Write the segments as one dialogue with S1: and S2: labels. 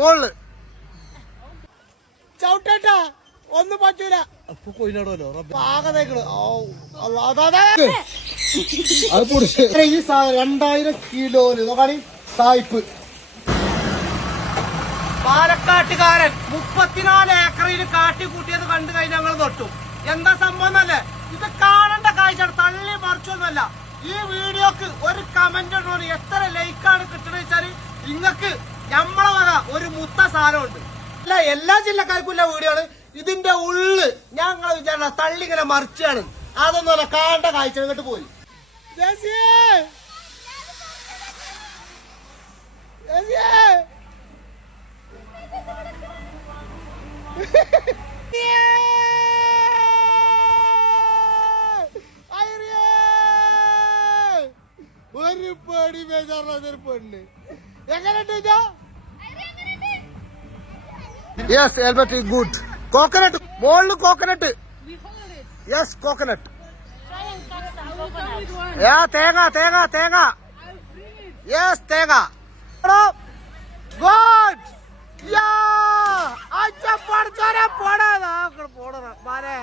S1: മോളിൽ ചവിട്ടേട്ടാ ഒന്നും പറ്റൂല.
S2: അപ്പൊ
S1: പാകതേക്കൾ ഈ രണ്ടായിരം കിലോന്. നോക്കാണി സായിപ്പ്. പാലക്കാട്ടുകാരൻ മുപ്പത്തിനാല് ഏക്കറിൽ കാട്ടി കൂട്ടിയത് കണ്ടു കഴിഞ്ഞാൽ ഞങ്ങൾ തൊട്ടു. എന്താ സംഭവം അല്ലേ ഇത് കാണേണ്ട കാഴ്ച തള്ളി മറിച്ചൊന്നുമല്ല ഈ വീഡിയോക്ക് ഒരു കമന്റ് എത്ര ലൈക്കാണ് കിട്ടണെന്ന് വെച്ചാൽ ഇങ്ങക്ക് ഞമ്മളെ വക ഒരു മുത്ത സാധനമുണ്ട്. അല്ല എല്ലാ ജില്ലക്കാർക്കും ഇല്ല വീഡിയോ ആണ് ഇതിന്റെ ഉള്ളു ഞങ്ങൾ വിചാരണ തള്ളി ഇങ്ങനെ മറിച്ചാണ്. അതൊന്നുമല്ല കാണ്ട കാഴ്ച ഇങ്ങോട്ട് പോയി! ഒരു പേടി ബേജാറിന് പെണ്ണ്. എങ്ങനെ Yes, Albert is good. Coconut. Boiled coconut. Yes, coconut. Try and cut some coconut. Yeah, tenga, tenga, tenga. I'll bring it. Yes, tenga. Good. Yeah. acha पड़ जा रे पड़ा ना कर पड़ रहा मारे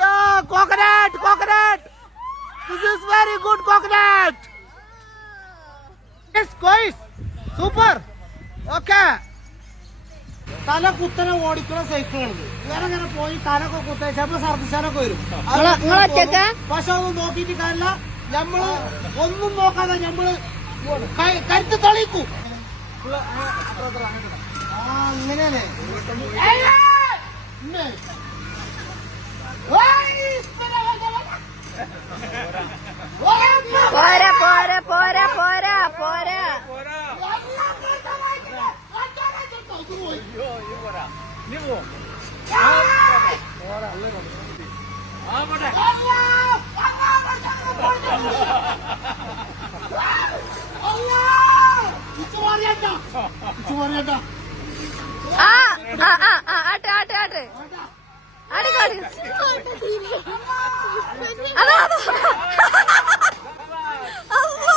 S1: Yeah, coconut, coconut. This is very good coconut. Yes, guys. Super. Okay. തല കുത്തനെ ഓടിക്കുന്ന സൈക്കിളാണിത്. ഇങ്ങനെ പോയി തലൊക്കെ കുത്ത ചിലപ്പോ സർദിച്ചാനൊക്കെ വരും. പക്ഷെ ഒന്നും നോക്കിയിട്ട് കാര്യമില്ല. ഞമ്മൾ ഒന്നും നോക്കാതെ ഞമ്മൾ ക- കരുത്ത് തളിക്കും ആ അങ്ങനെയല്ലേ.
S3: പോരാ പോരാ പോരാ പോരാ. പോരാ
S1: എല്ലാം കേട്ടോ, വായിക്കില്ല. അച്ഛനെ കേട്ടോ, ഇത് പോയി.
S3: ആ ആ ആ ആ ആട്ട് ആട്ട് ആട്ട് ആടിക്കോടി അതാ അതാ അമ്മോ.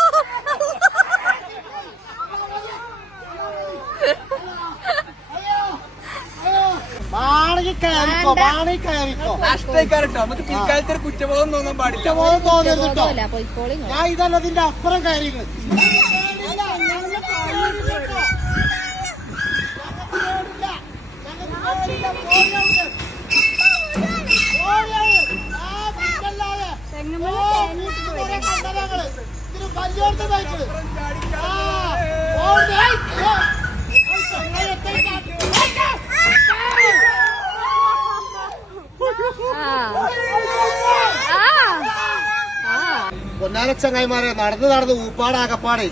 S1: മാണി കയറിക്കോ മാണി കയറിക്കോ
S2: നഷ്ടക്കാരട്ടോ നമുക്ക് പിൽക്കാലത്തെ കുറ്റബോധം തോന്നാൻ പാടില്ല.
S1: കുറ്റബോധം തോന്നരുത് കേട്ടോ. ഞാൻ ഇതല്ല ഇതിന്റെ അപ്പുറം കയറിയത്
S3: ആ ആ ആ
S1: പൊന്നാര ചങ്ങായിമാരെ നടന്ന് നടന്ന് ഊപ്പാട് ആകപ്പാടെ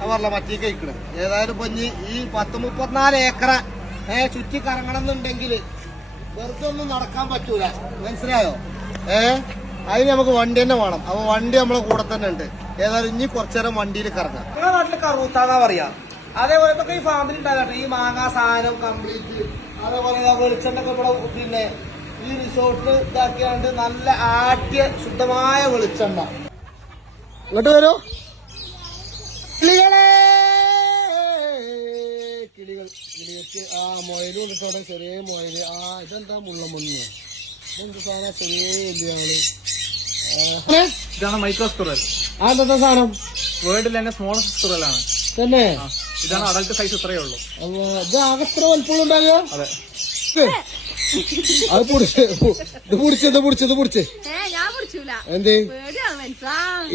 S1: അവരല്ല മറ്റേ കഴിക്കണം ഏതായാലും പൊഞ്ഞി ഈ പത്ത് മുപ്പത്തിനാല് ഏക്കറ ഏ ചുറ്റി കറങ്ങണം എന്നുണ്ടെങ്കിൽ വെറുതെ ഒന്നും നടക്കാൻ പറ്റൂല. മനസ്സിലായോ? ഏ അതിന് നമുക്ക് വണ്ടി തന്നെ വേണം. അപ്പൊ വണ്ടി നമ്മളെ കൂടെ തന്നെ ഉണ്ട്. ഏതായാലും ഇനി കുറച്ചേരം വണ്ടിയിൽ കറങ്ങാം. നമ്മുടെ നാട്ടിൽ കറൂത്താന്നാ പറയാ. അതേപോലെ ഈ ഫാമിലി ഉണ്ടാകട്ടെ ഈ മാങ്ങാ സാധനം കംപ്ലീറ്റ് അതേപോലെ വെളിച്ചെണ്ണൊക്കെ ഇവിടെ പിന്നെ ഈ റിസോർട്ട് ഇതാക്കിയാണ്ട് നല്ല ആട്ടിയ ശുദ്ധമായ വെളിച്ചെണ്ണ. ഇങ്ങോട്ട് വരൂ. കിളികളെ! കിളികൾ. കിളികൾക്ക് ആ മൊയലും ഉണ്ട് കേട്ടോ ചെറിയ മൊയിൽ. ആ ഇതെന്താ മുള്ളമൊന്നു ഇതെന്താ സാധനം? ചെറിയ ഇല്ല
S2: ഇതാണ് മൈക്രോ സ്കുറൽ
S1: ആ എന്താ സാധനം?
S2: വേൾഡിൽ തന്നെ സ്മോളസ്റ്റ് സ്കുറലാണ്
S1: തന്നെ?
S2: ഇതാണ് അഡൽട്ട് സൈസ് ഇത്രയേ ഉള്ളൂ.
S1: ഇത് ആകത്ര വലുപ്പം ഉണ്ടാകുക
S2: അതെ.
S1: അത് പിടിച്ച് ഇത് പിടിച്ച് ഇത് പിടിച്ച് ഇത് പിടിച്ച്. എന്തേ?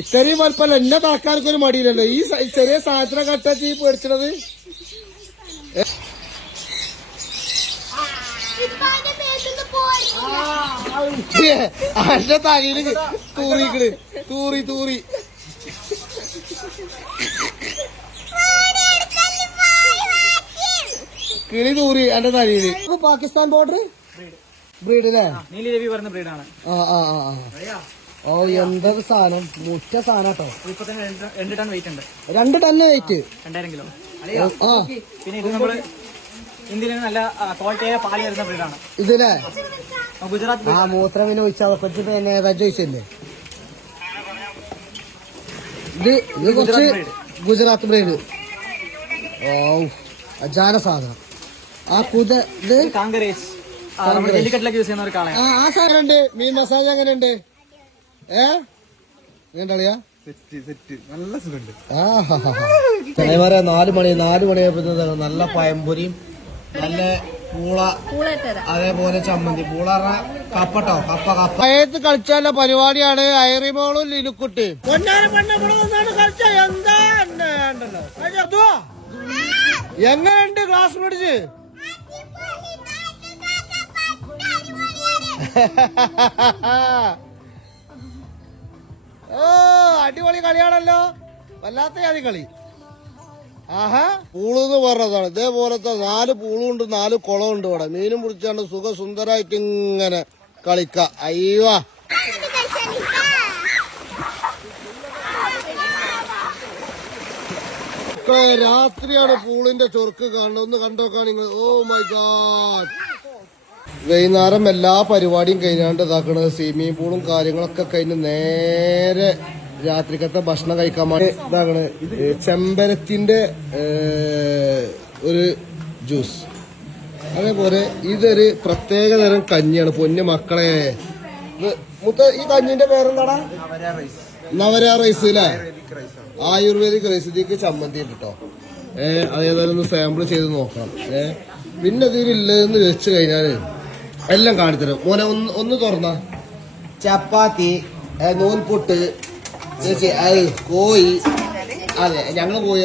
S1: ഇത്രയും വലുപ്പമല്ല എന്നെ തളക്കാനൊക്കെ ഒരു മടിയില്ലല്ലോ. ഈ ചെറിയ സാധനം കട്ടാച്ച് ഈ പേടിച്ചത് അന്റെ തലയിൽ തൂറിക്കണ് തൂറി തൂറി. കിളി തൂറി എന്റെ തലയിൽ? Pakistan border breed. അല്ലേ
S2: നീലി രവി ബ്രീഡാണ്.
S1: ആ ആ ആ. ഓ എന്തൊരു സാധനം. മുറ്റ സാധനം കേട്ടോ.
S2: ഇപ്പൊ തന്നെ രണ്ട് ടൺ വെയിറ്റ് ഉണ്ട്.
S1: രണ്ട് ടൺ വെയിറ്റ്
S2: രണ്ടായിരം കിലോ.
S1: ആ.
S2: പിന്നെ ഇത് നമ്മൾ ഇന്ത്യയിലെ നല്ല ക്വാളിറ്റിയായ പാൽ വരുന്ന ബ്രീഡാണ്. ഗുജറാത്ത്
S1: ആ മൂത്രം പിന്നെ ചോദിച്ചല്ലേ ഇത് ഇത് കുറച്ച് ഗുജറാത്ത് ബ്രീഡ്. ഓ അജാന സാധനം. ആ കുത ഇത്?
S2: നമ്മൾ ജല്ലിക്കെട്ടിലൊക്കെ യൂസ് ചെയ്യുന്ന ഒരു കാളയാണ്
S1: ആ സാധനം ഉണ്ട് മീൻ മസാജ് അങ്ങനെ ഉണ്ട് ഏ ചങ്ങന്മാരെ നാല് മണി നാല് മണിയായപ്പോ നല്ല പയമ്പൊരിയും നല്ല പൂള അതേപോലെ ചമ്മന്തി. പൂള കപ്പട്ടോ കപ്പ കപ്പ ഏത് കളിച്ചാല പരിപാടിയാണ്. ഐറിമോളും ലിനുക്കുട്ടി? എങ്ങനെയുണ്ട് ക്ലാസ് പിടിച്ച് ഓ അടിപൊളി കളിയാണല്ലോ. വല്ലാത്ത ജാതി കളി. ആഹാ. പൂളെന്ന് പറഞ്ഞതാണ്. ഇതേപോലത്തെ നാല് പൂളുണ്ട് നാല് കുളമുണ്ട് ഇവിടെ. മീനും പിടിച്ചാണ്ട് സുഖസുന്ദരായിട്ട് ഇങ്ങനെ കളിക്ക. അയ്യോ. രാത്രിയാണ് പൂളിന്റെ ചൊർക്ക് കാണുന്നത്. ഒന്ന് കണ്ടോക്കാണ് നിങ്ങൾ. ഓ മൈ ഗാഡ് വൈകുന്നേരം എല്ലാ പരിപാടിയും കഴിഞ്ഞാണ്ട് ഇതാക്കണത് സ്വിമ്മിംഗ് പൂളും കാര്യങ്ങളൊക്കെ കഴിഞ്ഞ് നേരെ രാത്രിക്കത്തെ ഭക്ഷണം കഴിക്കാൻ വേണ്ടി ഇതാക്കണ് ചെമ്പരത്തിന്റെ ഒരു ജ്യൂസ് അതേപോലെ ഇതൊരു പ്രത്യേക തരം കഞ്ഞിയാണ് പൊന്നു മക്കളെ. മുത്ത ഈ കഞ്ഞിന്റെ പേരെന്താടാ? നവര റൈസ് അല്ലേ ആയുർവേദിക് റൈസ് ഇതിക്ക് ചമ്മന്തി കേട്ടോ ഏഹ് അതേതായാലും ഒന്ന് സാമ്പിൾ ചെയ്ത് നോക്കണം. ഏഹ് പിന്നെ അതിലില്ലെന്ന് വെച്ച് കഴിഞ്ഞാൽ എല്ലാം കാണിത്തരും. മോനെ ഒന്ന് ഒന്ന് തുറന്ന. ചപ്പാത്തി നൂൽപുട്ട് ചേച്ചി അത് കോഴി. അതെ ഞങ്ങൾ കോഴി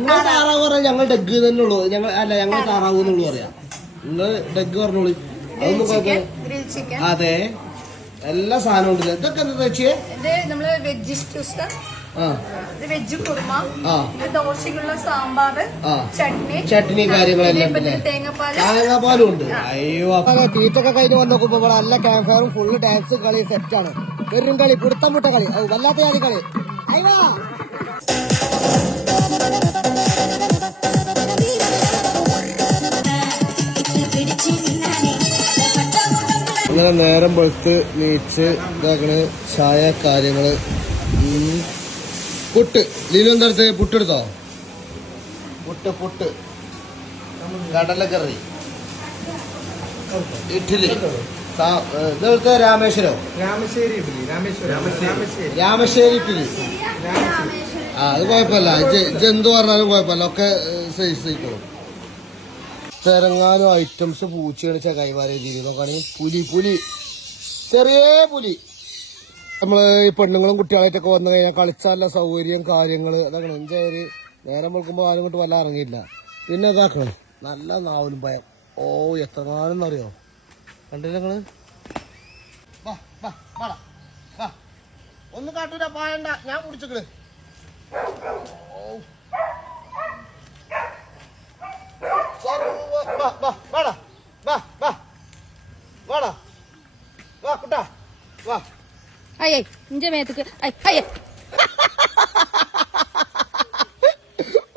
S1: നിങ്ങൾ താറാവ് പറഞ്ഞാൽ ഞങ്ങൾ ഡെഗ് തന്നെ ഉള്ളൂ. ഞങ്ങൾ അല്ല ഞങ്ങൾ താറാവ് എന്നുള്ളൂ പറയാം. നിങ്ങൾ ഡെഗ് പറഞ്ഞോളൂ. അതൊന്നും കുഴപ്പമില്ല. അതെ. എല്ലാ സാധനവും ഉണ്ട്. ഇതൊക്കെ എന്താ ചേച്ചിയെ
S3: ഇത് വെജ് കുറുമ സാമ്പാർ. ചട്നി
S1: ചട്നി കാര്യങ്ങളെല്ലാം
S3: ഇതേപോലെ
S1: ഉണ്ടല്ലേ?
S3: തേങ്ങാപ്പാലും.
S1: ഉണ്ട്. അയ്യോ തീറ്റൊക്കെ കഴിഞ്ഞ് വന്ന് നോക്കുമ്പോ ഇവിടെ നല്ല ക്യാമ്പ് ഫയറും ഫുള്ള് ഡാൻസ് കളി സെറ്റ് ആണ്. വെറും കളി പിടുത്തം മുട്ട കളി വല്ലാത്ത കാര്യം കളി. അയ്യോ. അങ്ങനെ നേരം വെളുത്ത് നീച്ച് ഇതാക്കണ് ചായ കാര്യങ്ങൾ. പുട്ട്. ലീലു എന്താ അടുത്ത് പുട്ടെടുത്തോ പുട്ട് പുട്ട്. കടലക്കറി. ഇഡ്ഡലി. ഇതെടുത്ത രാമേശ്വരോ.
S4: രാമശ്ശേരി ഇഡ്ഡലി. രാമേശ്വരം. രാമശ്ശേരി.
S1: ഇഡ്ഡലി. ആ അത് കുഴപ്പമില്ല. ഇജ്ജ് എന്ത് പറഞ്ഞാലും കുഴപ്പമില്ല. ഒക്കെ സൈസ് ആയിക്കോളും തെരങ്ങാനും ഐറ്റംസ് പൂച്ചയാണ് ചകായിമാരെ രീതി നോക്കുകയാണെങ്കിൽ പുലി പുലി. ചെറിയ പുലി. നമ്മൾ ഈ പെണ്ണുങ്ങളും കുട്ടികളായിട്ടൊക്കെ വന്നു കഴിഞ്ഞാൽ കളിച്ചാലുള്ള സൗകര്യം കാര്യങ്ങൾ അതൊക്കെ എൻജോയ് നേരം വെളുക്കുമ്പോൾ ആരും കൊണ്ട് വല്ല ഇറങ്ങിയില്ല. പിന്നെ ഇതാക്കണം. നല്ല നാവലും ഭയം ഓ എത്ര നാളെന്ന് അറിയോ? കണ്ടില്ല നിങ്ങൾ. ഒന്നും കാട്ടൂല പായണ്ട. ഞാൻ കുടിച്ചിട്ട് ഓ.
S3: അയ്യേ ഇഞ്ച മേത്തക്ക്. അയ്യേ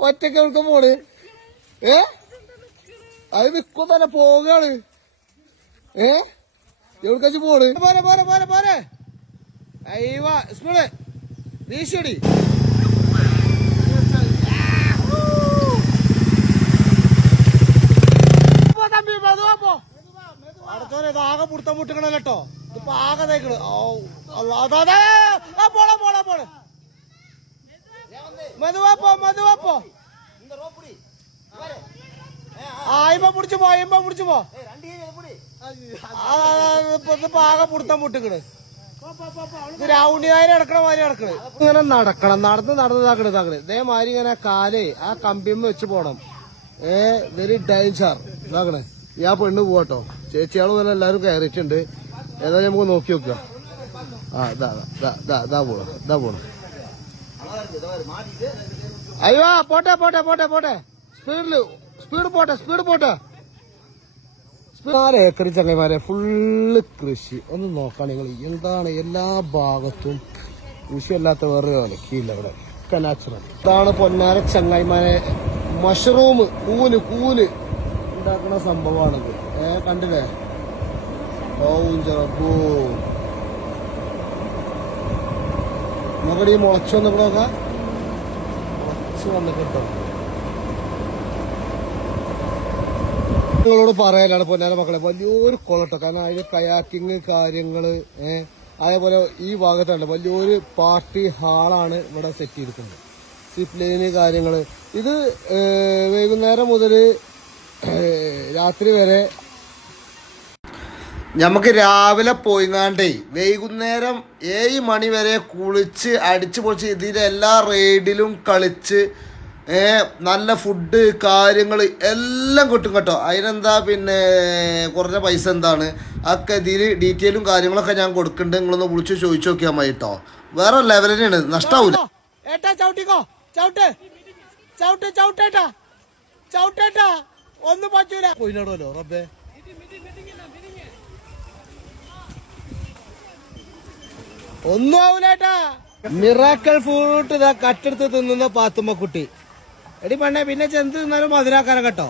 S1: ഒറ്റയ്ക്ക് എവിടെ പോണ്? ഏ? അത് നിക്കും തന്നെ പോകാണ് ഏ? എവിടേക്കാച്ച് പോണ്? പോരെ പോരെ പോരെ പോരെ. അയ്യവാ സ്കൂൾ വീശടി അടുത്തോനെ ആകെ പുടുത്തം മുട്ടിക്കണല്ലോ കേട്ടോ ഇതിപ്പോ ആകെ തേക്കണ് ഓ അല്ലാ, അതാ, അതാ, ആ, പോളെ പോളെ പോളെ മെതുവാ പോ മെതുവാ പോ. ആ പിടിച്ചു പോ ഇപ്പൊ പിടിച്ചു പോ. ആകെ പുടുത്തം മുട്ടിക്കണ്. ഇത് രാവുണ്ണിയായി നടക്കണ മാതിരി നടക്കണ്. ഇങ്ങനെ നടക്കണം നടന്ന് നടന്ന് ഇതാക്കണ് ഇതാക്കണ്. ഇതേമാതിരി ഇങ്ങനെ കാലേ ആ കമ്പിമ്മ വെച്ച് പോണം. ഏ വെരി ഡേഞ്ചർ ഇതാക്കണേ. ഞാൻ പെണ്ണ് പോവാട്ടോ ചേച്ചിയാളും എല്ലാരും കയറിയിട്ടുണ്ട്. ഏതായാലും നമുക്ക് നോക്കി നോക്കുക ആ ഇതാ ഇതാ da, da, ഇതാ da, അയ്യോ പോട്ടെ പോട്ടെ പോട്ടെ പോട്ടെ. da, സ്പീഡ് പോട്ടെ സ്പീഡ് പോട്ടെ. da, ഏക്കർ ചങ്ങന്മാരെ ഫുള്ള് കൃഷി. ഒന്ന് നോക്കാം നിങ്ങൾ എന്താണ് എല്ലാ ഭാഗത്തും കൃഷിയല്ലാത്ത വേറെ ഇല്ല ഇവിടെ. ഒക്കെ നാച്ചുറൽ ഇതാണ് പൊന്നാര ചങ്ങായിമാരെ മഷ്റൂം കൂന് കൂന്. ഉണ്ടാക്കുന്ന സംഭവമാണിത്. ഏ കണ്ടില്ലേ? ഓ ചെറുപ്പൂ നോക്കടി മുളച്ചു വന്നിട്ട് നോക്കാം. മുളച്ചു വന്നിട്ട് നിങ്ങളോട് പറയാനാണ് പൊന്നാര മക്കളെ വലിയൊരു കുളട്ടോ കാരണം അതിന് കയാക്കിങ് കാര്യങ്ങൾ ഏഹ് അതേപോലെ ഈ ഭാഗത്താണ്. വലിയൊരു പാർട്ടി ഹാളാണ് ഇവിടെ സെറ്റ് ചെയ്തിരിക്കുന്നത്. സിപ്പ് കാര്യങ്ങൾ. ഇത് വൈകുന്നേരം മുതൽ രാത്രി വരെ നമുക്ക് രാവിലെ പോയിങ്ങാണ്ടേ വൈകുന്നേരം ഏഴ് മണി വരെ കുളിച്ച് അടിച്ച് പൊളിച്ച് ഇതിലെല്ലാ റൈഡിലും കളിച്ച് നല്ല ഫുഡ് കാര്യങ്ങൾ എല്ലാം കിട്ടും കേട്ടോ. അതിനെന്താ പിന്നെ കുറഞ്ഞ പൈസ എന്താണ്? ഒക്കെ ഇതിൽ ഡീറ്റെയിലും കാര്യങ്ങളൊക്കെ ഞാൻ കൊടുക്കുന്നുണ്ട് നിങ്ങളൊന്ന് വിളിച്ച് ചോദിച്ചു നോക്കിയാൽ മതി കേട്ടോ വേറെ ലെവൽ തന്നെയാണ്. നഷ്ടാവൂല.
S5: ഏട്ടാ ചവിട്ടിക്കോ. ചവിട്ട്. ചവിട്ട് ചവിട്ടേട്ടാ. ചവിട്ടേട്ടാ. ഒന്നും പറ്റൂല.
S1: പോയിനോടല്ലോ റബ്ബേ.
S5: ഒന്നും ആവൂലേട്ടാ
S1: മിറാക്കൾ ഫ്രൂട്ട് ഇതാ കട്ടെടുത്ത് തിന്നുന്ന പാത്തുമ്മ കുട്ടി.
S5: എടി പെണ്ണെ പിന്നെ ചെന്ത് തിന്നാലും മധുരാക്കാരം കേട്ടോ.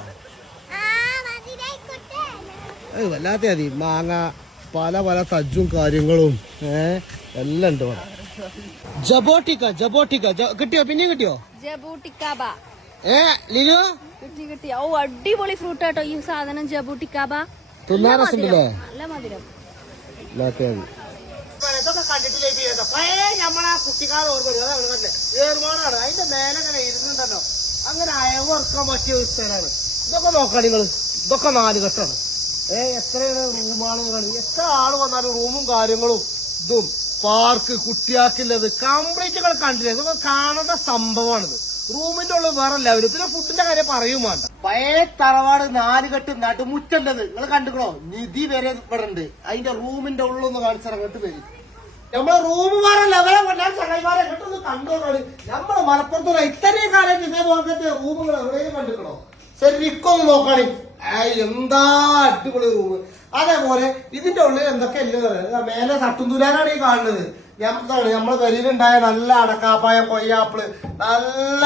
S1: വല്ലാത്ത അതി. മാങ്ങ പല പല തജ്ജും കാര്യങ്ങളും ഏ എല്ലാം ഉണ്ട് ഇവിടെ. ജബോട്ടിക്ക ജബോട്ടിക്ക. കിട്ടിയോ? പിന്നെയും കിട്ടിയോ?
S3: ജബൂട്ടിക്കാബ.
S1: ഏ ലിലു?
S3: കിട്ടി കിട്ടി. ഓ അടിപൊളി ഫ്രൂട്ട് കേട്ടോ ഈ സാധനം ജബൂട്ടിക്കാബ.
S1: തിന്നാൻ രസമുണ്ടല്ലേ?
S3: നല്ല മധുരം.
S5: ഇതൊക്കെ കണ്ടിട്ടില്ലേ ഇതൊക്കെ? പഴയ നമ്മളാ കുട്ടിക്കാലം ഓർമ്മ വരും. അതാ കണ്ടില്ലേ? ഏറുമാടാണ് അതിന്റെ മേലെ ഇങ്ങനെ ഇരുന്നുണ്ടല്ലോ. അങ്ങനെ അയവർക്കാൻ പറ്റിയ ഒരു സ്ഥലമാണ്. ഇതൊക്കെ നോക്കാം നിങ്ങൾ ഇതൊക്കെ നാല് കെട്ടാണ്
S1: ഏ എത്രയാണ് റൂമാണ് എത്ര ആൾ വന്നാലും റൂമും കാര്യങ്ങളും ഇതും പാർക്ക് കുട്ടിയാക്കില്ലത്
S5: കംപ്ലീറ്റ് നിങ്ങൾ കണ്ടില്ലേ? ഇതൊക്കെ കാണേണ്ട സംഭവമാണിത്. റൂമിന്റെ ഉള്ളിൽ വേറെ ലെവലും പിന്നെ ഫുഡിന്റെ കാര്യം പറയും വേണ്ട.
S1: പഴയ തറവാട് നാലുകെട്ട് നടുമുറ്റണ്ടത്. നിങ്ങൾ കണ്ടുക്കണോ? നിധി വരെ ഇവിടെ ഉണ്ട് അതിന്റെ റൂമിന്റെ ഉള്ളൊന്ന് കാണിച്ചിറങ്ങട്ട് വരും. നമ്മളെ റൂം വേറെ ലെവലെ കൊണ്ടാൽ ചങ്ങൈമാരെ ഇങ്ങോട്ടൊന്ന് കണ്ടോളാണ് നമ്മളെ മലപ്പുറത്തുള്ള ഇത്രയും കാലം ഇതേപോലത്തെ റൂമുകൾ എവിടെയും കണ്ടുക്കണോ? ശരിക്കൊന്ന് നോക്കാണി. എന്താ അടിപൊളി റൂം അതേപോലെ ഇതിന്റെ ഉള്ളിൽ എന്തൊക്കെ ഇല്ലെന്ന് മേലെ തട്ടുന്തൂരാനാണ് ഈ കാണുന്നത്. നമ്മളെ പെരിയിലുണ്ടായ നല്ല അടക്കാപ്പായ കൊയ്യാപ്പിൾ. നല്ല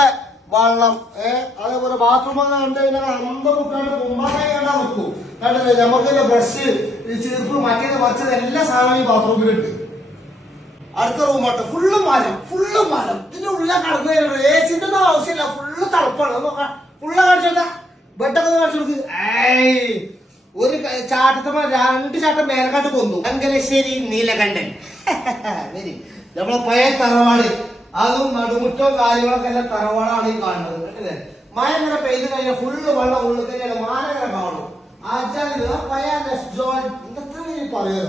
S1: വള്ളം. ഏഹ് അതേപോലെ ബാത്റൂം കണ്ടു കഴിഞ്ഞാൽ അമ്പത് മുട്ടാണ്ട് കുമ്പാക്കായി കണ്ടാ നിൽക്കൂ. കണ്ടില്ലേ? നമുക്ക് ബ്രഷ് ഈ ചീർപ്പ് മറ്റേത് മറിച്ചത് എല്ലാ സാധനവും ഈ ബാത്റൂമിലുണ്ട് അടുത്ത റൂമാട്ടോ ഫുള്ള് മരം ഫുള്ള് മരം ഇതിന്റെ ഉള്ളിലെ കടന്നു വരുന്നത്. സിന്റെ ഒന്നും ആവശ്യമില്ല. ഫുള്ള് തണുപ്പാണ്. നോക്കാം. ഫുള്ള് കാണിച്ചോട്ടാ ബെഡൊക്കെ കാണിച്ചു കൊടുക്ക്. ഏയ്. ഒരു ചാട്ടത്തെ രണ്ട് ചാട്ടം മേലക്കാട്ട് കൊന്നു. അങ്കലശ്ശേരി നീലകണ്ഠൻ. നമ്മളെ പഴയ തറവാട്. അതും നടുമുറ്റോ കാര്യങ്ങളൊക്കെ എല്ലാം തറവാടാണ് ഈ കാണുന്നത് കേട്ടില്ലേ മഴ ഇങ്ങനെ പെയ്ത് കഴിഞ്ഞാൽ ഫുള്ള് വെള്ളം ഉള്ളിൽ തന്നെയാണ് മാനങ്ങനെ കാണും. പഴയ.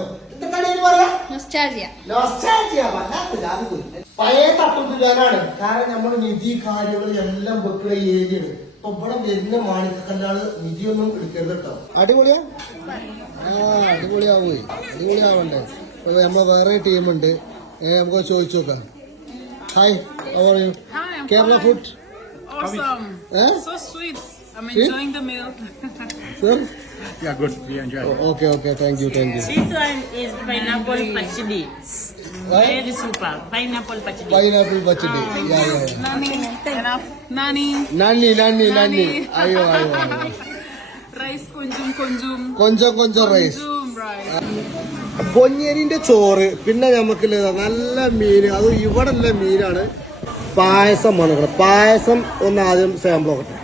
S1: പഴയ കാരണം നമ്മൾ നിധി കാര്യങ്ങൾ എല്ലാം വെക്കുന്ന ഏരിയയാണ്. അപ്പൊ ഇവിടെ വരുന്ന മാണിക്കല്ലാൾ നിധിയൊന്നും എടുക്കരുത് കേട്ടോ. അടിപൊളിയാ? ആ അടിപൊളിയാവേ. അടിപൊളിയാവണ്ടേ. അപ്പൊ നമ്മളെ വേറെ ടീമുണ്ട് ഏ, നമുക്ക് ചോദിച്ചു നോക്കാം. Hi, how are you? Hi, I'm Kerala fine. food?
S6: Awesome.
S1: Eh?
S6: So sweet. I'm
S1: Sweet?
S6: enjoying the meal.
S1: Sir?
S4: Yeah, good. We enjoy.
S1: it. Oh, okay, okay, thank you, thank you.
S7: This one is pineapple pachdi. Why? Very super. Pineapple pachdi.
S1: Pineapple pachadi. Ah, yeah, yeah, yeah.
S6: Nani, enough. Nani,
S1: Nani, nani, nani. Ayo, ayo. ayo.
S6: rice konjum konjum.
S1: Konjum, konja rice.
S6: Konjum rice. Ah.
S1: പൊന്നിയരിന്റെ ചോറ് പിന്നെ നമുക്ക് നല്ല മീന്. അത് ഇവിടെ ഉള്ള മീനാണ് പായസം വന്നിട്ട് പായസം ഒന്ന് ആദ്യം സാമ്പിൾ നോക്കട്ടെ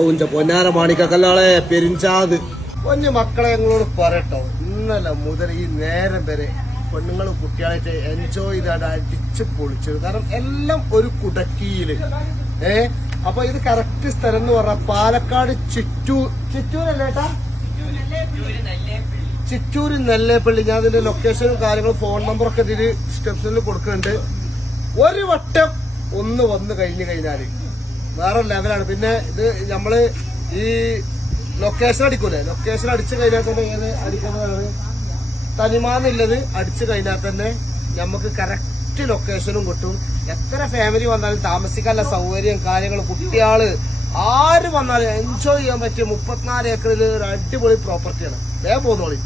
S1: ഔഞ്ച പൊന്നാര മാണിക്കല്ലാളെ പെരിഞ്ചാത്. കൊഞ്ഞ് മക്കളെ ഞങ്ങളോട് പറയട്ടോ. ഇന്നലെ മുതൽ ഈ നേരം വരെ പെണ്ണുങ്ങൾ കുട്ടികളായിട്ട് എൻജോയ് ചെയ്താണ്ട് അടിച്ച് പൊളിച്ചത് കാരണം എല്ലാം ഒരു കുടക്കിയിൽ ഏ? അപ്പൊ ഇത് കറക്റ്റ് സ്ഥലം എന്ന് പറഞ്ഞാൽ പാലക്കാട് ചിറ്റൂർ ചിറ്റൂരല്ലേ? ചിറ്റൂര് നെല്ലേപ്പള്ളി ഞാൻ ഇതിന്റെ ലൊക്കേഷനും കാര്യങ്ങളും ഫോൺ നമ്പറൊക്കെ ഇതിൽ ഡിസ്ക്രിപ്ഷനിൽ കൊടുക്കുന്നുണ്ട്. ഒരു വട്ടം ഒന്ന് വന്നു കഴിഞ്ഞു കഴിഞ്ഞാൽ വേറെ ലെവലാണ് പിന്നെ ഇത് നമ്മൾ ഈ ലൊക്കേഷൻ അടിക്കൂലേ? ലൊക്കേഷൻ അടിച്ചു കഴിഞ്ഞാൽ തന്നെ ഏത് അടിക്കുന്നതാണ്? തനിമാന്നുള്ളത് അടിച്ചു കഴിഞ്ഞാൽ തന്നെ നമുക്ക് കറക്റ്റ് ലൊക്കേഷനും കിട്ടും. എത്ര ഫാമിലി വന്നാലും താമസിക്കാനുള്ള സൗകര്യം കാര്യങ്ങൾ കുട്ടിയാൾ ആര് വന്നാലും എൻജോയ് ചെയ്യാൻ പറ്റിയ മുപ്പത്തിനാല് ഏക്കറിൽ ഒരു അടിപൊളി പ്രോപ്പർട്ടിയാണ് വേഗം പോന്നോളി.